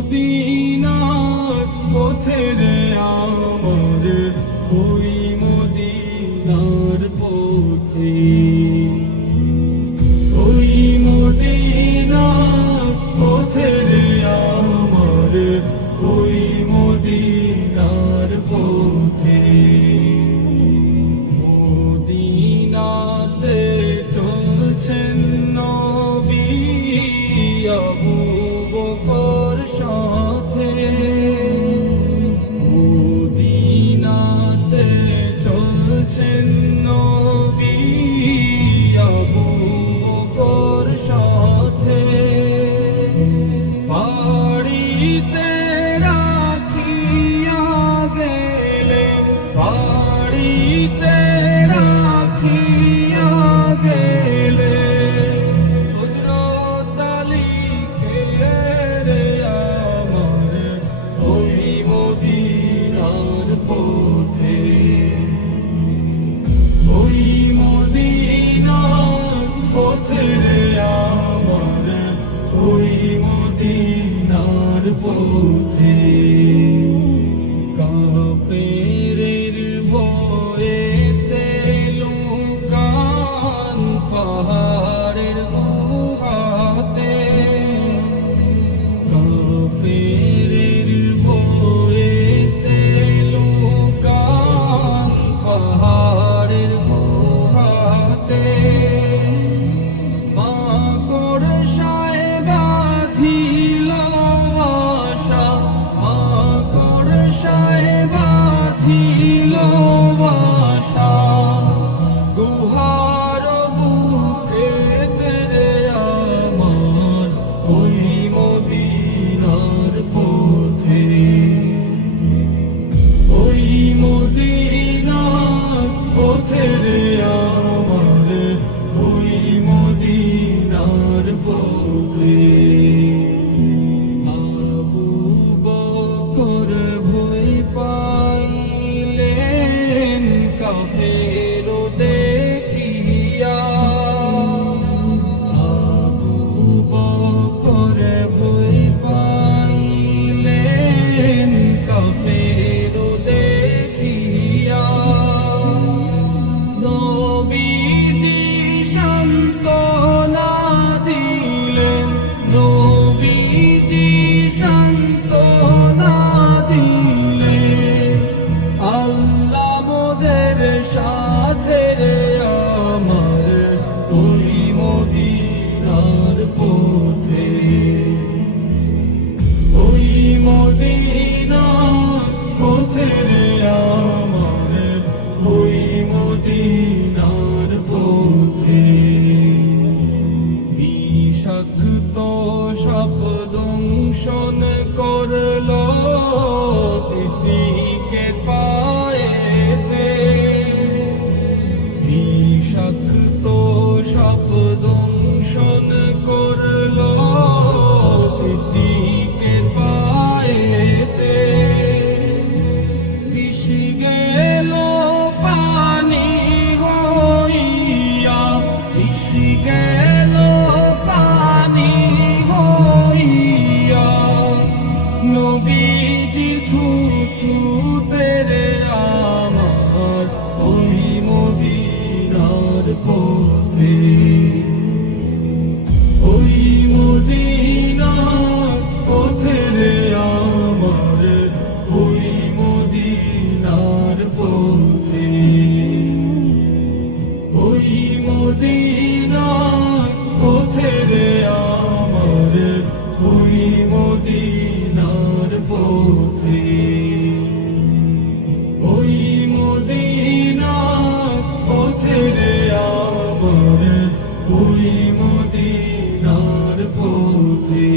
মদিনার পথে রে আমার, ওই মদিনার পথে, ওই মদিনার পথে রে আমার, ওই মদিনার পথে। মদিনাতে চলছেন নবী আবু বকর সাথে, মদিনাতে চলছেন নবী আবু বকর সাথে। বাড়িতে রাখিয়া গেলেন, বাড়িতে রাখিয়া গেলেন, হযরত আলীকে রে আমার, ওই মদিনার পথে, ওই মদিনার পথে রে আমার, ওই মদিনার পথে। কাফেরের ভয়েতে লুকান পাহাড়ের গুহাতে, কাফেরের ভয়েতে লুকান পাহাড়ের গুহাতে। মা কোরশায় বাঁধিল বাসা, মা কোরশায় বাঁধিল বাসা, গুহার বুকেতে রে আমার, ওই মদিনার পথে, ওই মদিনার পথে রে আমার, ওই মদিনার পথে। আবু বকর ভয় পাইলেন কাফের দেখিয়া, আবু বকর ভয় পাইলেন কাফের দেখিয়া। নবীজি সান্ত্বনা দিলেন, নবীজি সান্ত্বনা দিলেন, আল্লাহ মোদের সাথে রে আমার, ওই মদিনার পথে, ওই মদিনার পথে রে আমার, ওই মদিনার পথে। বিষাক্ত সাপ দংশন করল সিদ্দিকের পায়েতে, বিষাক্ত সাপ দংশন করল সিদ্দিকের পায়েতে। বিষ গেল পানি হইয়া, বিষ গেল পানি হইয়া, নবীজি থুথুতে রে আমার, ওই মদিনার পথে, ওই মদিনার পথে রে আমার, ওই মদিনার পথে, ওই মদিনার পথে রে আমার, ওই মদিনার পথে, ওই মদিনার পথে রে আমার, ওই মদিনার পথে।